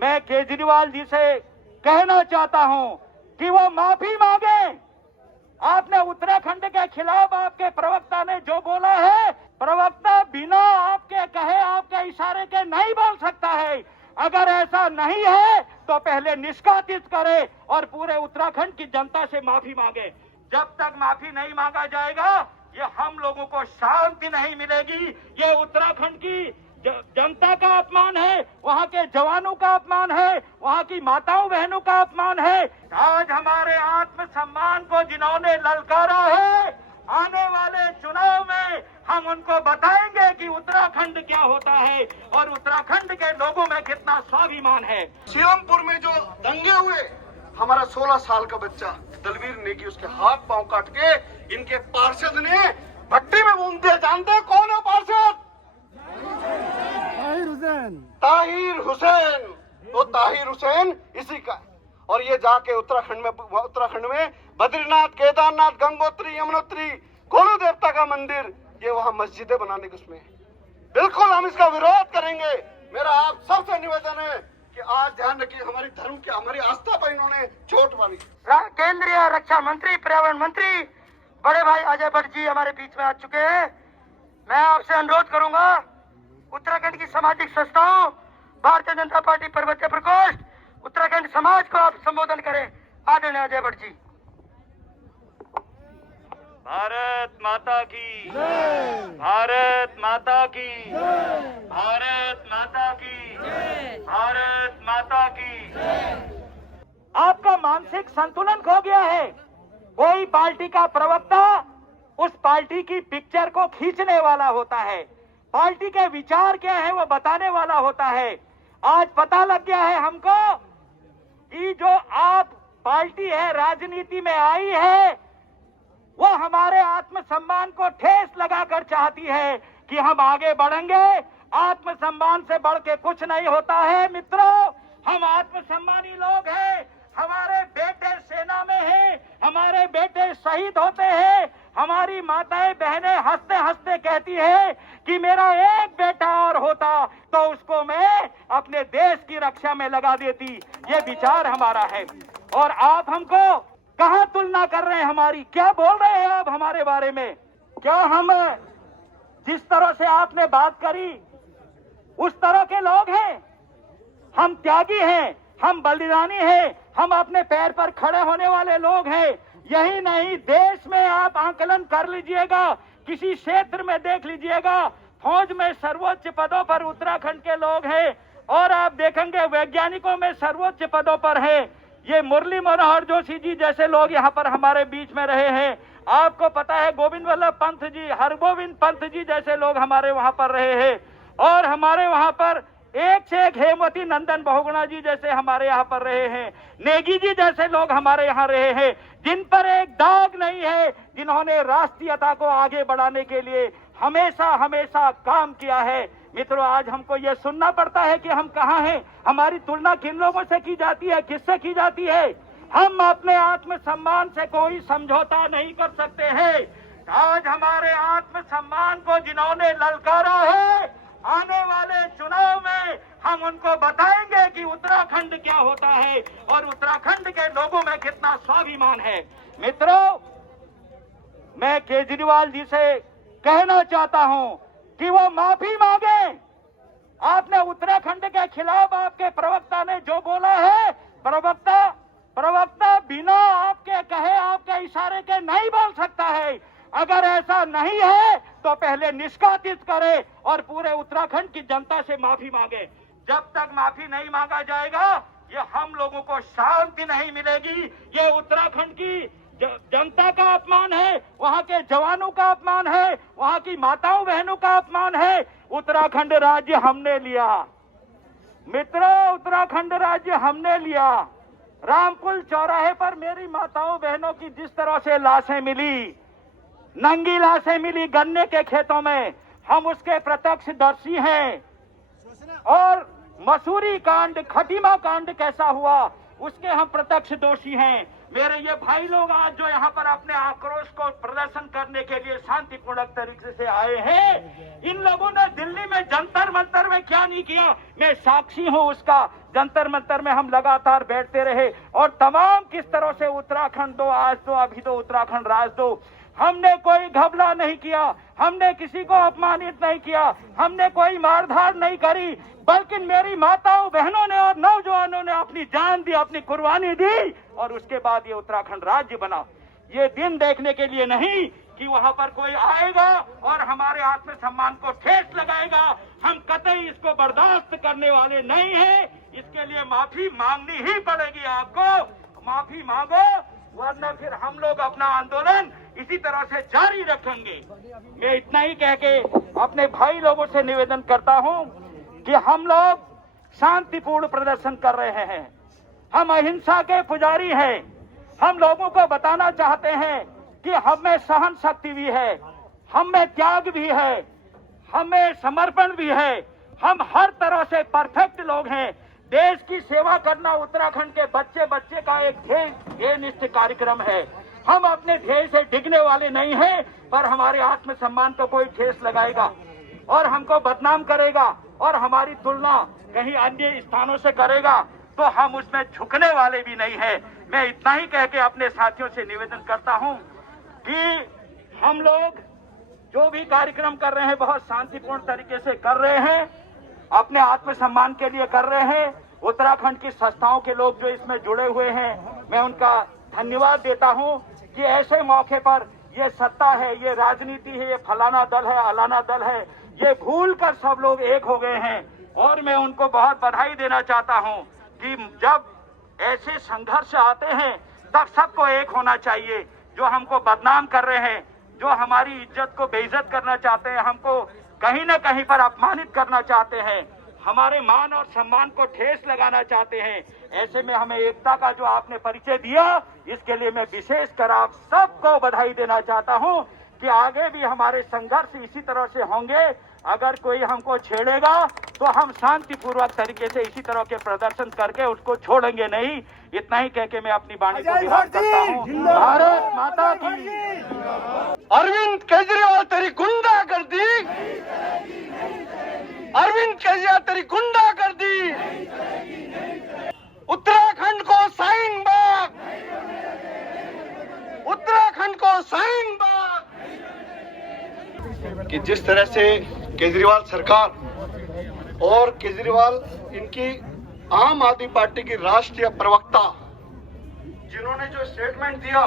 मैं केजरीवाल जी से कहना चाहता हूं कि वो माफी मांगे। आपने उत्तराखंड के खिलाफ आपके प्रवक्ता ने जो बोला है, प्रवक्ता बिना आपके कहे, आपके इशारे के नहीं बोल सकता है। अगर ऐसा नहीं है तो पहले निष्कासित करे और पूरे उत्तराखंड की जनता से माफी मांगे। जब तक माफी नहीं मांगा जाएगा, ये हम लोगों को शांति नहीं मिलेगी। ये उत्तराखंड की जनता का अपमान है, वहाँ के जवानों का अपमान है, वहाँ की माताओं बहनों का अपमान है। आज हमारे आत्मसम्मान को जिन्होंने ललकारा है, आने वाले चुनाव में हम उनको बताएंगे कि उत्तराखंड क्या होता है और उत्तराखंड के लोगों में कितना स्वाभिमान है। सीरमपुर में जो दंगे हुए, हमारा 16 साल का बच्चा दलवीर नेगी, उसके हाथ पांव काट के इनके पार्षद ने भट्टी में बूंद दिया। जानते हैं कौन है पार्षद? ताहिर हुसैन। तो ताहिर हुसैन इसी का है। और ये जाके उत्तराखंड में बद्रीनाथ, केदारनाथ, गंगोत्री, यमुनोत्री, कोलू देवता का मंदिर, ये वहाँ मस्जिदें बनाने के उसमें। बिल्कुल हम इसका विरोध करेंगे। मेरा आप सबसे निवेदन है कि आज ध्यान रखिए, हमारी धर्म की, हमारी आस्था पर इन्होंने चोट मारी। केंद्रीय रक्षा मंत्री, पर्यावरण मंत्री बड़े भाई अजय भट्ट जी हमारे बीच में आ चुके हैं। मैं आपसे अनुरोध करूंगा, उत्तराखंड की सामाजिक संस्थाओं, भारतीय जनता पार्टी पर्वतीय प्रकोष्ठ, उत्तराखंड समाज को आप संबोधन करें। आदरणीय अजय भट्ट जी। भारत माता की, भारत माता की, भारत माता की, भारत माता की। आपका मानसिक संतुलन खो गया है। कोई पार्टी का प्रवक्ता उस पार्टी की पिक्चर को खींचने वाला होता है, पार्टी के विचार क्या है वो बताने वाला होता है। आज पता लग गया है हमको कि जो आप पार्टी है, राजनीति में आई है, वो हमारे आत्मसम्मान को ठेस लगाकर चाहती है कि हम आगे बढ़ेंगे। आत्मसम्मान से बढ़ के कुछ नहीं होता है मित्रों। हम आत्मसम्मानी लोग हैं। हमारे बेटे सेना में हैं, हमारे बेटे शहीद होते हैं। हमारी माताएं बहनें हंसते हंसते कहती है कि मेरा एक बेटा और होता तो उसको मैं अपने देश की रक्षा में लगा देती। ये विचार हमारा है। और आप हमको कहां तुलना कर रहे हैं हमारी? क्या बोल रहे हैं आप हमारे बारे में? क्या हम जिस तरह से आपने बात करी उस तरह के लोग हैं? हम त्यागी हैं, हम बलिदानी हैं, हम अपने पैर पर खड़े होने वाले लोग हैं। यही नहीं, देश में आप आंकलन कर लीजिएगा, किसी क्षेत्र में देख लीजिएगा, फौज में सर्वोच्च पदों पर उत्तराखंड के लोग हैं और आप देखेंगे वैज्ञानिकों में सर्वोच्च पदों पर हैं। ये मुरली मनोहर जोशी जी जैसे लोग यहाँ पर हमारे बीच में रहे हैं। आपको पता है गोविंद वल्लभ पंत जी, हरगोविंद पंत जी जैसे लोग हमारे वहाँ पर रहे हैं। और हमारे वहाँ पर एक से एक हेमवती नंदन बहुगुणा जी जैसे हमारे यहाँ पर रहे हैं। नेगी जी जैसे लोग हमारे यहाँ रहे हैं, जिन पर एक दाग नहीं है, जिन्होंने राष्ट्रीयता को आगे बढ़ाने के लिए हमेशा हमेशा काम किया है। मित्रों, आज हमको ये सुनना पड़ता है कि हम कहाँ हैं। हमारी तुलना किन लोगों से की जाती है, किससे की जाती है? हम अपने आत्मसम्मान से कोई समझौता नहीं कर सकते हैं। आज हमारे आत्मसम्मान को जिन्होंने ललकारा है, आने वाले चुनाव में हम उनको बताएंगे कि उत्तराखंड क्या होता है और उत्तराखंड के लोगों में कितना स्वाभिमान है। मित्रों, मैं केजरीवाल जी से कहना चाहता हूं कि वो माफी मांगे। आपने उत्तराखंड के खिलाफ आपके प्रवक्ता ने जो बोला है, प्रवक्ता बिना आपके कहे, आपके इशारे के नहीं बोल सकता है। अगर ऐसा नहीं है तो पहले निष्कासित करे और पूरे उत्तराखंड की जनता से माफी मांगे। जब तक माफी नहीं मांगा जाएगा, ये हम लोगों को शांति नहीं मिलेगी। ये उत्तराखंड की जनता का अपमान है, वहाँ के जवानों का अपमान है, वहाँ की माताओं बहनों का अपमान है। उत्तराखंड राज्य हमने लिया मित्रों, उत्तराखंड राज्य हमने लिया। रामकुल चौराहे पर मेरी माताओं बहनों की जिस तरह से लाशें मिली, नंगी लाशें मिली गन्ने के खेतों में, हम उसके प्रत्यक्षदर्शी हैं। और मसूरी कांड, खटीमा कांड कैसा हुआ उसके हम प्रत्यक्ष दोषी हैं। मेरे ये भाई लोग आज जो यहाँ पर अपने आक्रोश को प्रदर्शन करने के लिए शांतिपूर्ण तरीके से आए हैं, इन लोगों ने दिल्ली में जंतर मंतर में क्या नहीं किया, मैं साक्षी हूँ उसका। जंतर मंतर में हम लगातार बैठते रहे और तमाम किस तरह से उत्तराखंड दो, आज दो, अभी दो, उत्तराखंड राज दो। हमने कोई घबला नहीं किया, हमने किसी को अपमानित नहीं किया, हमने कोई मारधाड़ नहीं करी, बल्कि मेरी माताओं बहनों ने और नौजवानों ने अपनी जान दी, अपनी कुर्बानी दी और उसके बाद ये उत्तराखंड राज्य बना। ये दिन देखने के लिए नहीं कि वहां पर कोई आएगा और हमारे आत्मसम्मान को ठेस लगाएगा। हम कतई इसको बर्दाश्त करने वाले नहीं हैं। इसके लिए माफी मांगनी ही पड़ेगी आपको। माफी मांगो, वरना फिर हम लोग अपना आंदोलन इसी तरह से जारी रखेंगे। मैं इतना ही कह के अपने भाई लोगों से निवेदन करता हूं कि हम लोग शांतिपूर्ण प्रदर्शन कर रहे हैं, हम अहिंसा के पुजारी हैं। हम लोगों को बताना चाहते हैं कि हम में सहन शक्ति भी है, हम में त्याग भी है, हमें समर्पण भी है। हम हर तरह से परफेक्ट लोग हैं। देश की सेवा करना उत्तराखंड के बच्चे बच्चे का एक ध्येय निष्ठ कार्यक्रम है। हम अपने ध्येय से डिगने वाले नहीं हैं, पर हमारे आत्मसम्मान को कोई ठेस लगाएगा और हमको बदनाम करेगा और हमारी तुलना कहीं अन्य स्थानों से करेगा तो हम उसमें झुकने वाले भी नहीं है। मैं इतना ही कह के अपने साथियों से निवेदन करता हूं कि हम लोग जो भी कार्यक्रम कर रहे हैं बहुत शांतिपूर्ण तरीके से कर रहे हैं, अपने आत्मसम्मान के लिए कर रहे हैं। उत्तराखंड की संस्थाओं के लोग जो इसमें जुड़े हुए हैं, मैं उनका धन्यवाद देता हूं कि ऐसे मौके पर ये सत्ता है, ये राजनीति है, ये फलाना दल है, अलाना दल है, ये भूल कर सब लोग एक हो गए हैं। और मैं उनको बहुत बधाई देना चाहता हूं कि जब ऐसे संघर्ष आते हैं तब सबको एक होना चाहिए। जो हमको बदनाम कर रहे हैं, जो हमारी इज्जत को बेइज्जत करना चाहते हैं, हमको कहीं न कहीं पर अपमानित करना चाहते हैं, हमारे मान और सम्मान को ठेस लगाना चाहते हैं, ऐसे में हमें एकता का जो आपने परिचय दिया, इसके लिए मैं विशेषकर आप सबको बधाई देना चाहता हूं कि आगे भी हमारे संघर्ष इसी तरह से होंगे। अगर कोई हमको छेड़ेगा तो हम शांतिपूर्वक तरीके से इसी तरह के प्रदर्शन करके उसको छोड़ेंगे नहीं। इतना ही कह के मैं अपनी वाणी को विराम करता हूँ। भारत माता की। अरविंद केजरीवाल तेरी गुंडागर्दी, अरविंद केजरीवाल तेरी गुंडागर्दी, उत्तराखंड को साइन बाग, उत्तराखंड को साइन बाग। कि जिस तरह से केजरीवाल सरकार और केजरीवाल इनकी आम आदमी पार्टी की राष्ट्रीय प्रवक्ता, जिन्होंने जो स्टेटमेंट दिया,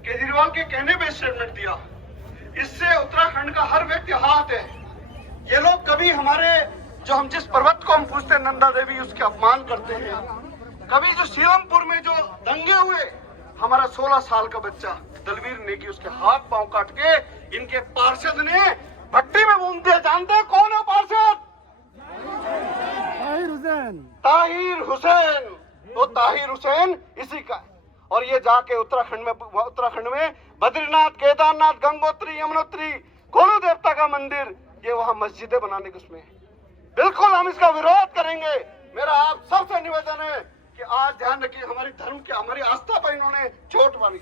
केजरीवाल के कहने पे स्टेटमेंट दिया, इससे उत्तराखंड का हर व्यक्ति हाथ है। ये लोग कभी हमारे जो हम जिस पर्वत को हम पूछते हैं नंदा देवी, उसके अपमान करते हैं। कभी जो सीलमपुर में जो दंगे हुए, हमारा 16 साल का बच्चा दलवीर नेगी उसके हाथ पांव काट के इनके पार्षद ने भट्टी में बूंद दिया। जानते हैं कौन है पार्षद? ताहिर हुसैन। ताहिर हुसैन, तो ताहिर हुसैन इसी का है। और ये जाके उत्तराखंड में बद्रीनाथ, केदारनाथ, गंगोत्री, यमुनोत्री, कोलू देवता का मंदिर, ये वहां मस्जिदें बनाने के उसमें बिल्कुल हम इसका विरोध करेंगे। मेरा आप सबसे निवेदन है कि आज ध्यान रखिए, हमारी धर्म की, हमारी आस्था पर इन्होंने चोट मारी।